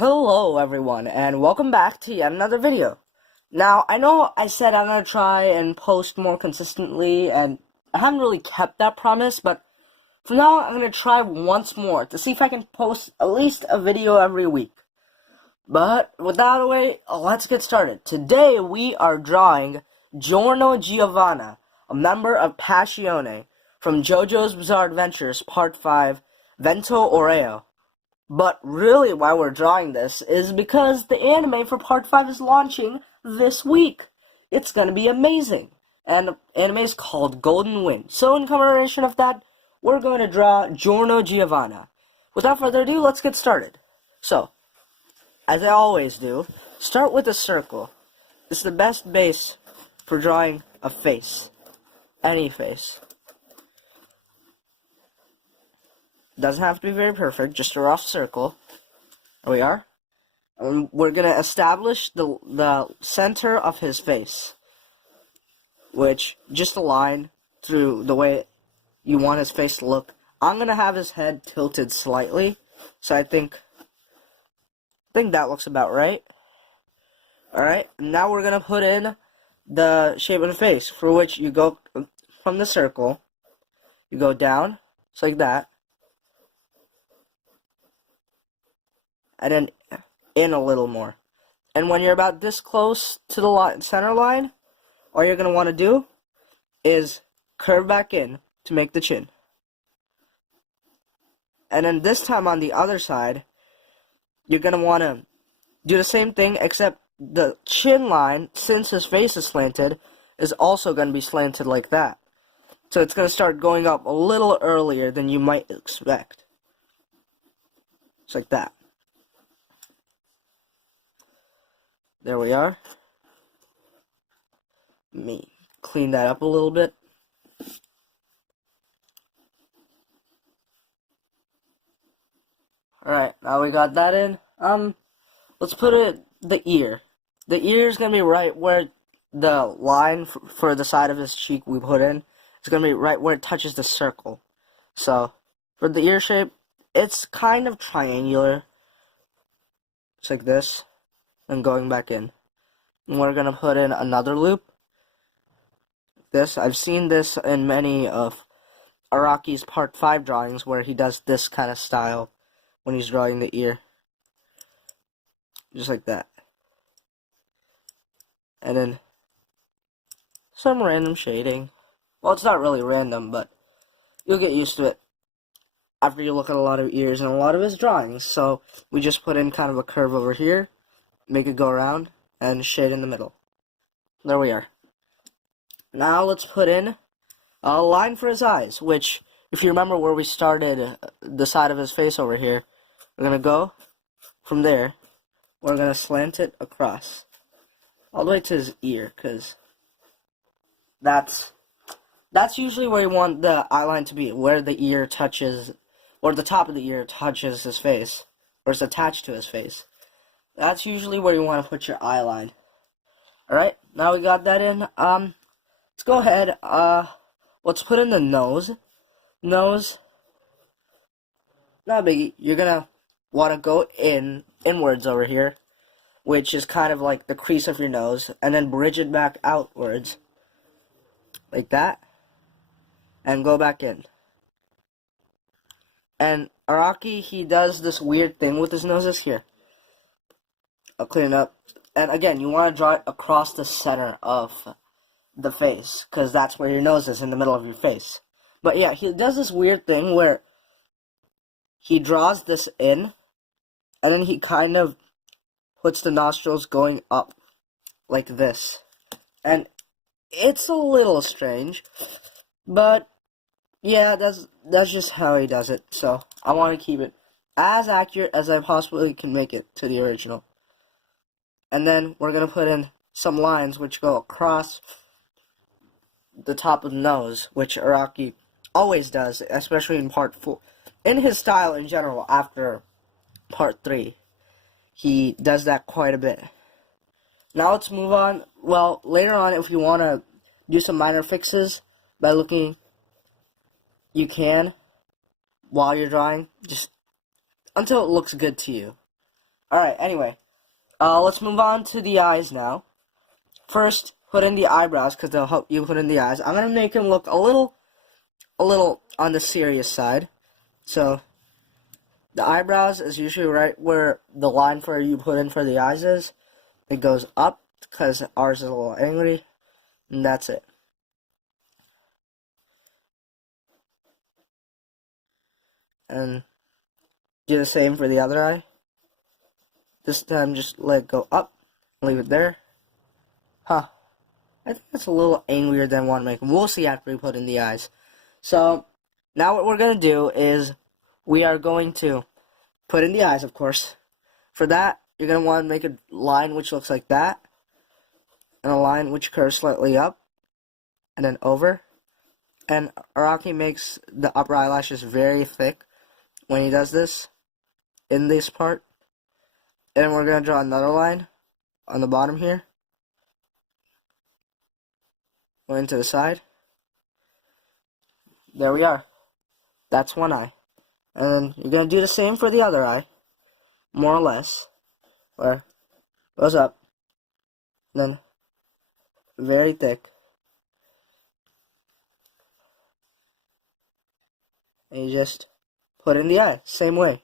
Hello everyone, and welcome back to yet another video. Now, I know I said I'm gonna try and post more consistently, and I haven't really kept that promise, but for now, I'm gonna try once more to see if I can post at least a video every week. But, with that out of the way, let's get started. Today, we are drawing Giorno Giovanna, a member of Passione, from JoJo's Bizarre Adventures, Part 5, Vento Oreo. But really why we're drawing this is because the anime for Part 5 is launching this week. It's gonna be amazing. And the anime is called Golden Wind. So in commemoration of that, we're going to draw Giorno Giovanna. Without further ado, let's get started. So, as I always do, start with a circle. It's the best base for drawing a face. Any face. Doesn't have to be very perfect, just a rough circle. There we are. And we're going to establish the center of his face, which just a line through the way you want his face to look. I'm going to have his head tilted slightly, so I think that looks about right. Alright, now we're going to put in the shape of the face, for which you go from the circle, you go down, just like that. And then in a little more. And when you're about this close to the center line, all you're going to want to do is curve back in to make the chin. And then this time on the other side, you're going to want to do the same thing, except the chin line, since his face is slanted, is also going to be slanted like that. So it's going to start going up a little earlier than you might expect. Just like that. There we are. Let me clean that up a little bit. Alright, now we got that in. Let's put the ear. The ear is going to be right where the line for the side of his cheek we put in. It's going to be right where it touches the circle. So, for the ear shape, it's kind of triangular. Just like this. And going back in. And we're going to put in another loop. I've seen this in many of Araki's Part 5 drawings, where he does this kind of style when he's drawing the ear. Just like that. And then some random shading. Well, it's not really random, but you'll get used to it after you look at a lot of ears and a lot of his drawings. So we just put in kind of a curve over here. Make it go around, and shade in the middle. There we are. Now let's put in a line for his eyes, which, if you remember where we started the side of his face over here, we're going to go from there. We're going to slant it across, all the way to his ear, because that's usually where you want the eye line to be, where the ear touches, or the top of the ear touches his face, or is attached to his face. That's usually where you want to put your eye line. Alright, now we got that in. Let's go ahead. Let's put in the nose. Nose. Not a biggie. You're gonna want to go inwards over here, which is kind of like the crease of your nose, and then bridge it back outwards. Like that. And go back in. And Araki, he does this weird thing with his noses here. I'll clean it up. And again, you want to draw it across the center of the face, because that's where your nose is, in the middle of your face. But yeah, he does this weird thing where he draws this in, and then he kind of puts the nostrils going up like this. And it's a little strange, but yeah, that's just how he does it. So I want to keep it as accurate as I possibly can make it to the original. And then we're going to put in some lines which go across the top of the nose, which Araki always does, especially in Part 4. In his style in general, after Part 3, he does that quite a bit. Now let's move on. Well, later on, if you want to do some minor fixes by looking, you can, while you're drawing, just until it looks good to you. Alright, anyway. Let's move on to the eyes now. First, put in the eyebrows, because they'll help you put in the eyes. I'm going to make him look a little on the serious side. So, the eyebrows is usually right where the line for you put in for the eyes is. It goes up, because ours is a little angry. And that's it. And do the same for the other eye. This time just let it go up. Leave it there. Huh. I think it's a little angrier than one make. We'll see after we put in the eyes. So, now what we're going to do is we are going to put in the eyes, of course. For that, you're going to want to make a line which looks like that. And a line which curves slightly up. And then over. And Araki makes the upper eyelashes very thick when he does this. In this part. And we're going to draw another line on the bottom here. Going to the side. There we are. That's one eye. And then you're going to do the same for the other eye. More or less. Where it goes up. Then very thick. And you just put in the eye. Same way.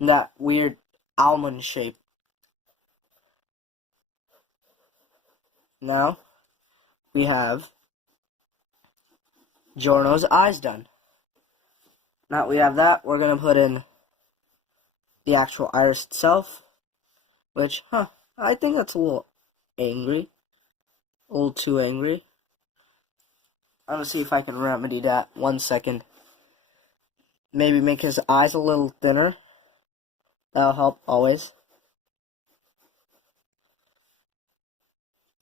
That weird almond shape. Now, we have Giorno's eyes done. Now we have that, we're going to put in the actual iris itself. Which, I think that's a little angry. A little too angry. I'm going to see if I can remedy that. 1 second. Maybe make his eyes a little thinner. That'll help always.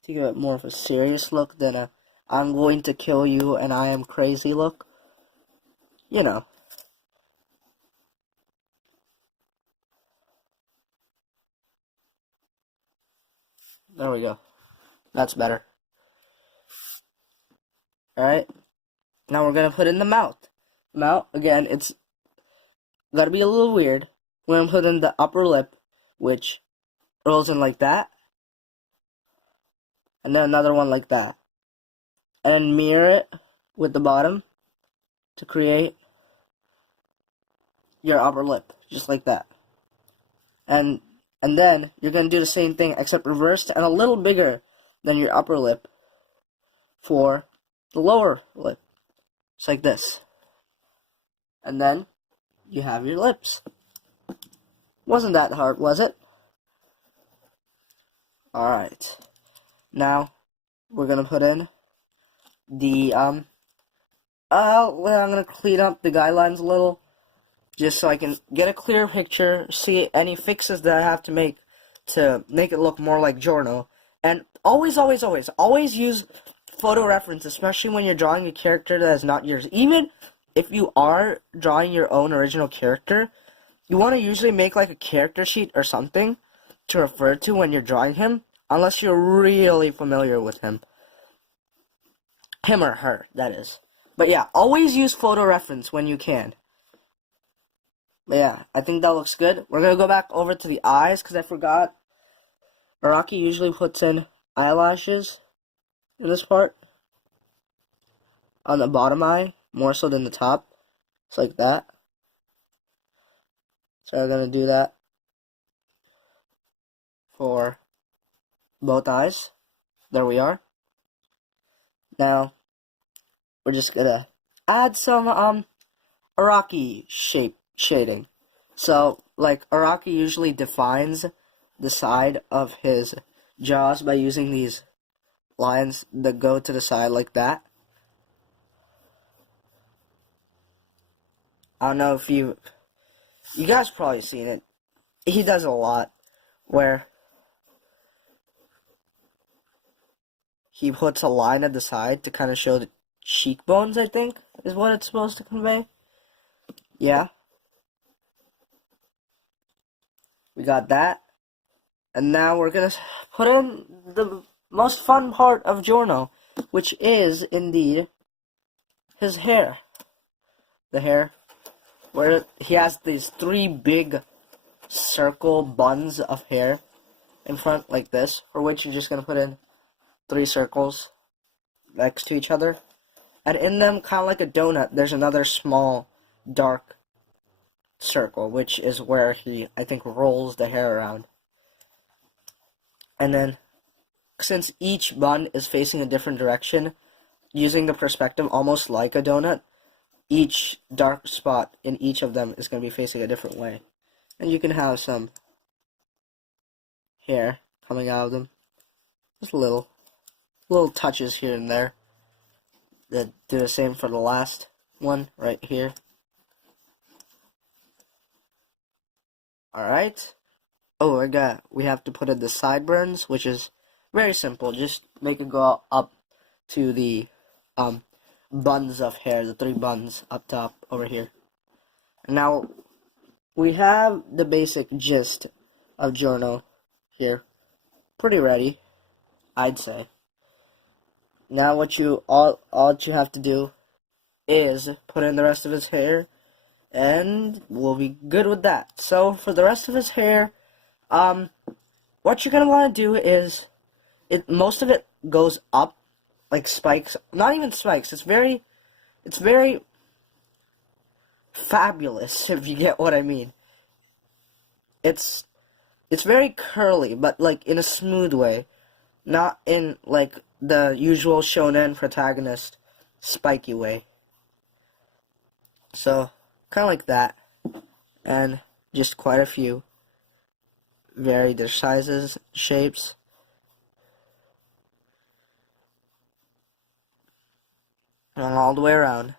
To give it more of a serious look than a I'm going to kill you and I am crazy look. You know. There we go. That's better. Alright. Now we're going to put in the mouth. Mouth, again, it's got to be a little weird. We're going to put in the upper lip, which rolls in like that. And then another one like that. And then mirror it with the bottom to create your upper lip, just like that. And then you're going to do the same thing, except reversed and a little bigger than your upper lip for the lower lip. Just like this. And then you have your lips. Wasn't that hard, was it? Alright. Now, we're going to put in the, well, I'm going to clean up the guidelines a little, just so I can get a clear picture, see any fixes that I have to make it look more like Giorno. And always use photo reference, especially when you're drawing a character that is not yours. Even if you are drawing your own original character, you want to usually make like a character sheet or something to refer to when you're drawing him, unless you're really familiar with him. Him or her, that is. But yeah, always use photo reference when you can. But yeah, I think that looks good. We're going to go back over to the eyes, because I forgot. Araki usually puts in eyelashes in this part. On the bottom eye, more so than the top. It's like that. So we're going to do that for both eyes. There we are. Now, we're just going to add some Araki shading. So, like, Araki usually defines the side of his jaws by using these lines that go to the side like that. I don't know if you guys probably seen it. He does it a lot, where he puts a line at the side to kind of show the cheekbones, I think, is what it's supposed to convey. Yeah. We got that. And now we're going to put in the most fun part of Giorno, which is, indeed, his hair. The hair, where he has these 3 big circle buns of hair in front like this, for which you're just going to put in 3 circles next to each other. And in them, kind of like a donut, there's another small, dark circle, which is where he, I think, rolls the hair around. And then, since each bun is facing a different direction, using the perspective almost like a donut, each dark spot in each of them is going to be facing a different way. And you can have some hair coming out of them. Just little touches here and there. That do the same for the last one right here. Alright. Oh, we have to put in the sideburns, which is very simple. Just make it go up to the buns of hair, the 3 buns up top over here. And now we have the basic gist of Giorno here. Pretty ready, I'd say. Now all you have to do is put in the rest of his hair, and we'll be good with that. So for the rest of his hair, what you're gonna want to do is, most of it goes up like spikes. Not even spikes. It's very fabulous, if you get what I mean. It's very curly, but like in a smooth way, not in like the usual shonen protagonist spiky way. So kind of like that, and just quite a few. Vary their sizes, shapes. And all the way around.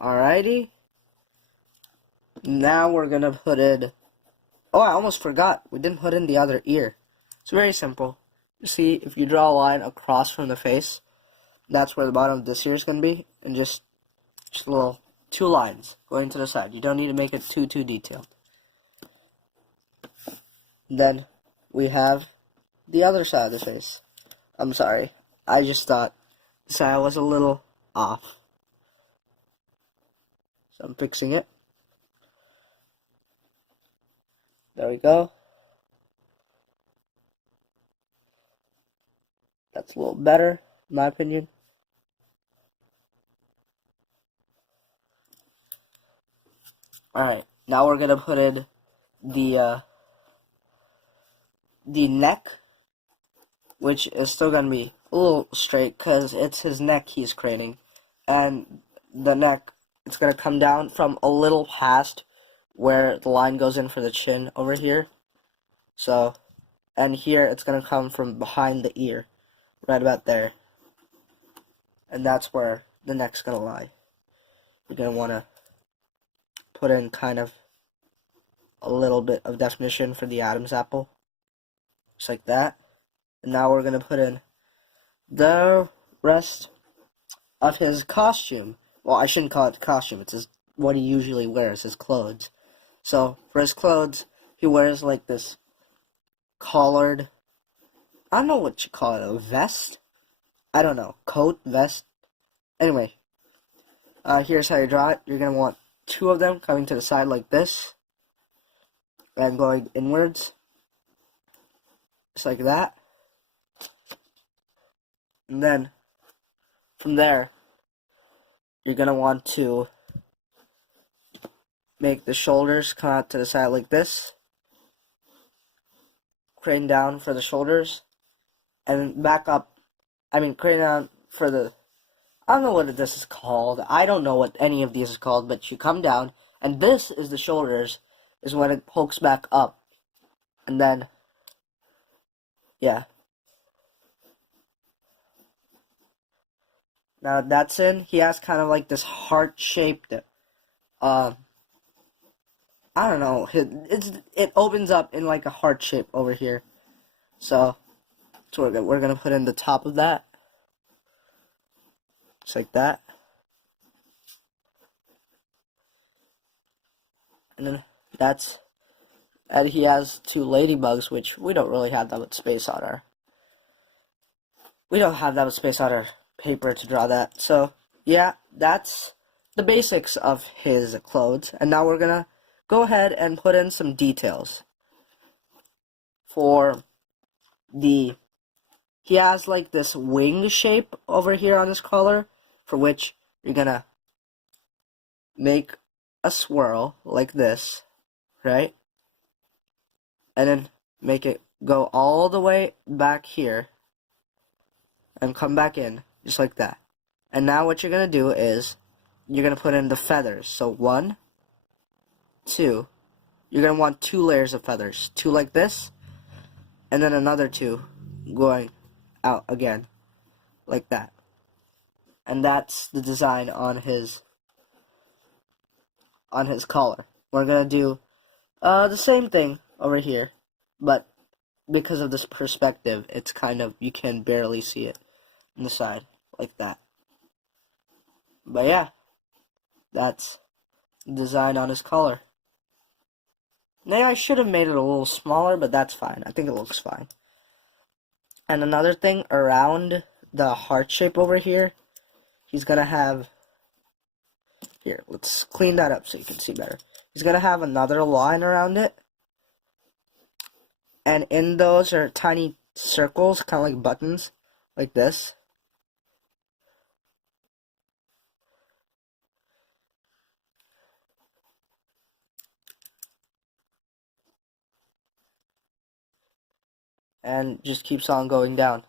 Alrighty. Now we're gonna put in... Oh, I almost forgot. We didn't put in the other ear. It's very simple. You see, if you draw a line across from the face, that's where the bottom of this ear is gonna be, and just a little 2 lines going to the side. You don't need to make it too detailed. Then we have the other side of the face. I'm sorry. I just thought the side was a little off. So I'm fixing it. There we go. That's a little better, in my opinion. Alright, now we're gonna put in the neck, which is still gonna be a little straight because it's his neck he's craning, and the neck, it's gonna come down from a little past where the line goes in for the chin over here. So, and here it's gonna come from behind the ear, right about there, and that's where the neck's gonna lie. You're gonna wanna put in kind of a little bit of definition for the Adam's apple, just like that. And now we're gonna put in the rest of his costume. Well, I shouldn't call it costume. It's what he usually wears, his clothes. So for his clothes, he wears like this collared, I don't know what you call it, a vest? I don't know, coat, vest. Anyway, here's how you draw it. You're gonna want 2 of them coming to the side like this, and going inwards, just like that. And then from there, you're gonna want to make the shoulders come out to the side like this, crane down for the shoulders, and back up. I mean, crane down for the, I don't know what this is called. I don't know what any of these is called, but you come down, and this is the shoulders, is when it pokes back up. And then, yeah. Now that's in, he has kind of like this heart-shaped, I don't know, it opens up in like a heart shape over here. So we're gonna put in the top of that, just like that. And then that's And he has two ladybugs, which we don't really have that much space on our... We don't have that much space on our paper to draw that. So, yeah, that's the basics of his clothes. And now we're gonna go ahead and put in some details. For the... He has like this wing shape over here on his collar, for which you're gonna make a swirl like this, right? And then make it go all the way back here and come back in, just like that. And now what you're gonna do is you're gonna put in the feathers. So 1, 2. You're gonna want 2 layers of feathers, 2 like this, and then another 2 going out again, like that. And that's the design on his collar. We're gonna do the same thing over here, but because of this perspective, it's kind of, you can barely see it on the side, like that. But yeah, that's the design on his collar. Maybe I should have made it a little smaller, but that's fine. I think it looks fine. And another thing, around the heart shape over here, he's gonna have... Here, let's clean that up so you can see better. He's gonna have another line around it. And in those are tiny circles, kind of like buttons, like this. And just keeps on going down.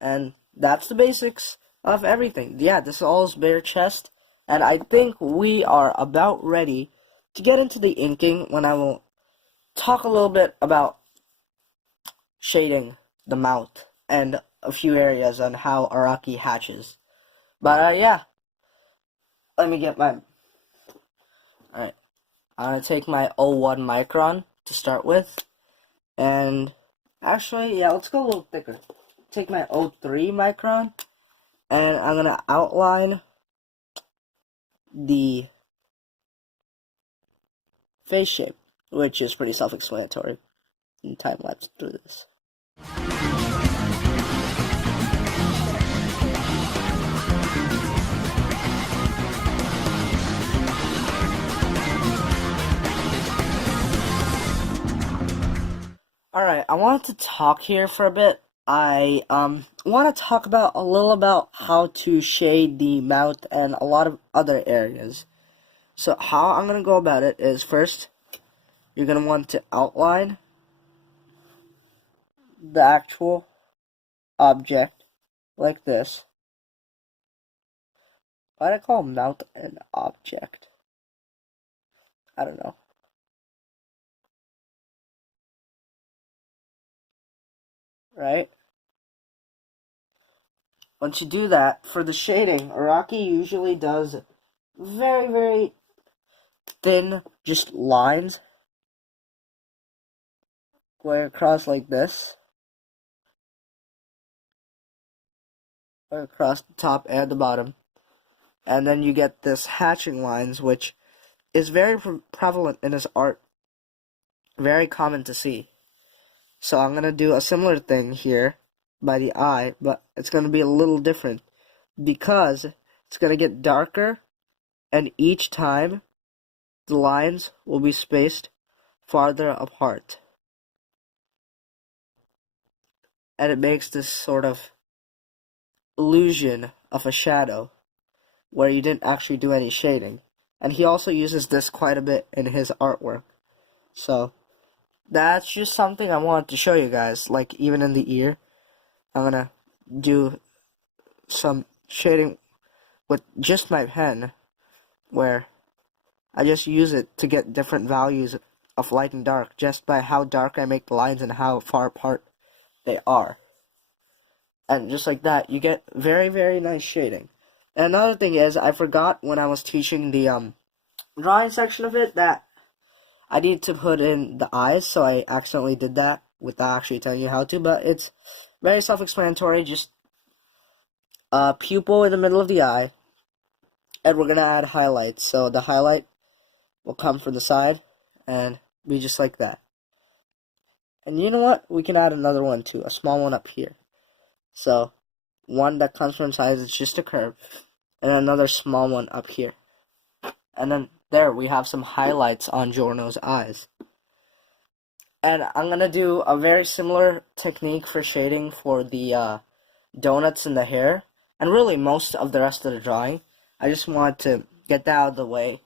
And that's the basics of everything. Yeah, this all is bare chest. And I think we are about ready to get into the inking, when I will talk a little bit about shading the mouth and a few areas on how Araki hatches. But yeah, let me get my... Alright, I'm going to take my 01 micron to start with. And actually, yeah, let's go a little thicker. Take my 03 micron, and I'm going to outline the face shape, which is pretty self-explanatory. And time-lapse through this. Alright, I wanted to talk here for a bit. I want to talk about a little about how to shade the mouth and a lot of other areas. So how I'm going to go about it is, first, you're going to want to outline the actual object like this. Why do I call mouth an object? I don't know. Right? Once you do that, for the shading, Araki usually does very, very thin, just lines going across like this, or across the top and the bottom, and then you get this hatching lines, which is very prevalent in his art, very common to see. So I'm gonna do a similar thing here by the eye, but it's gonna be a little different because it's gonna get darker, and each time the lines will be spaced farther apart. And it makes this sort of illusion of a shadow where you didn't actually do any shading. And he also uses this quite a bit in his artwork. So that's just something I wanted to show you guys. Like, even in the ear, I'm gonna do some shading with just my pen, where I just use it to get different values of light and dark just by how dark I make the lines and how far apart they are. And just like that, you get very, very nice shading. And another thing is, I forgot when I was teaching the drawing section of it that I need to put in the eyes, so I accidentally did that without actually telling you how to, but it's very self-explanatory. Just a pupil in the middle of the eye, and we're going to add highlights. So the highlight will come from the side and be just like that. And you know what? We can add another one too, a small one up here. So, one that comes from the side is just a curve, and another small one up here. And then there we have some highlights on Giorno's eyes. And I'm going to do a very similar technique for shading for the donuts in the hair, and really most of the rest of the drawing. I just want to get that out of the way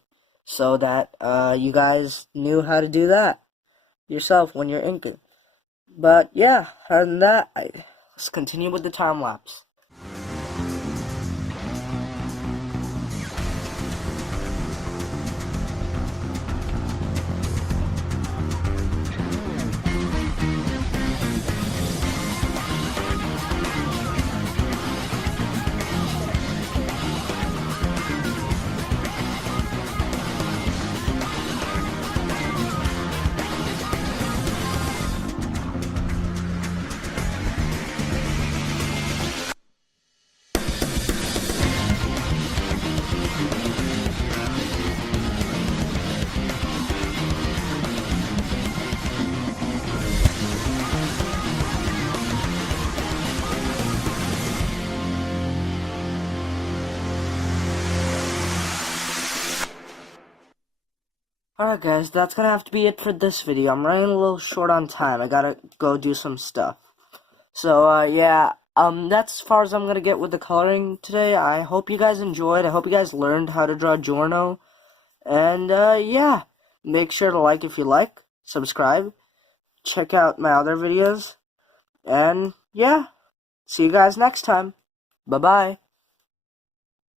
so that you guys knew how to do that yourself when you're inking. But yeah, other than that, let's continue with the time lapse. Alright guys, that's gonna have to be it for this video. I'm running a little short on time. I gotta go do some stuff. So, yeah, that's as far as I'm gonna get with the coloring today. I hope you guys enjoyed. I hope you guys learned how to draw Giorno. And, yeah, make sure to like if you like, subscribe, check out my other videos, and, yeah, see you guys next time. Bye-bye.